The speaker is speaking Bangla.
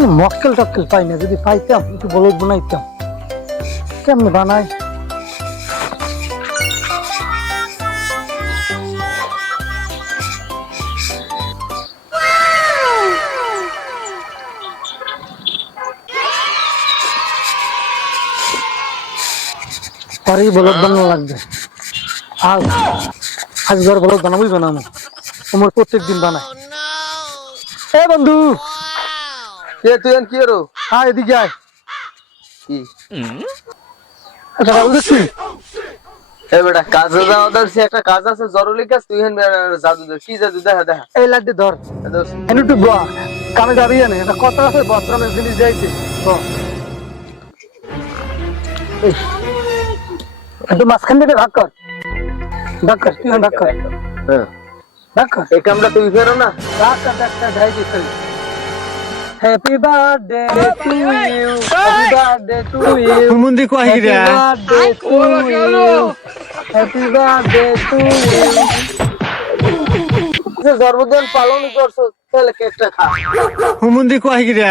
কোন মক্কেল টক্কেল পাই না, যদি পাইতাম একটু বলদ বানাইতাম। কেমনে বানাই? পরেই বলদ বানানো লাগবে। আজ আজবার বলদ বানাবোই বানাবো, তোমার প্রত্যেক দিন বানাই। এ বন্ধু, কে তুই কি করো? হ্যাঁ এদিকে আয়। কি আচ্ছা বলছি, এ বেটা কাজে যাওয়া দরছি, একটা কাজ আছে জরুরি কাজ। তুই হেন জাদু দে, কি জাদু? দেখা দেখা এই লাড্ডি ধর, এনে একটু বয়া কামে যাবি না, এটা কথা আছে, বস্ত্রামের জিনিস যাইছে। একটু মাঝখান থেকে ভাগ কর, ভাগ কর, তুই ভাগ কর, হ্যাঁ ভাগ কর। এই কামটা তুই ফেরো না। ভাগ কর, একটা ঢাই দিতে। Happy birthday to you, happy birthday to you, হুমুন্দি কই রে? Happy birthday to you, happy birthday to you. যে জন্মদিন পালন করছো তাহলে কেকটা খা। হুমুন্দি কই রে?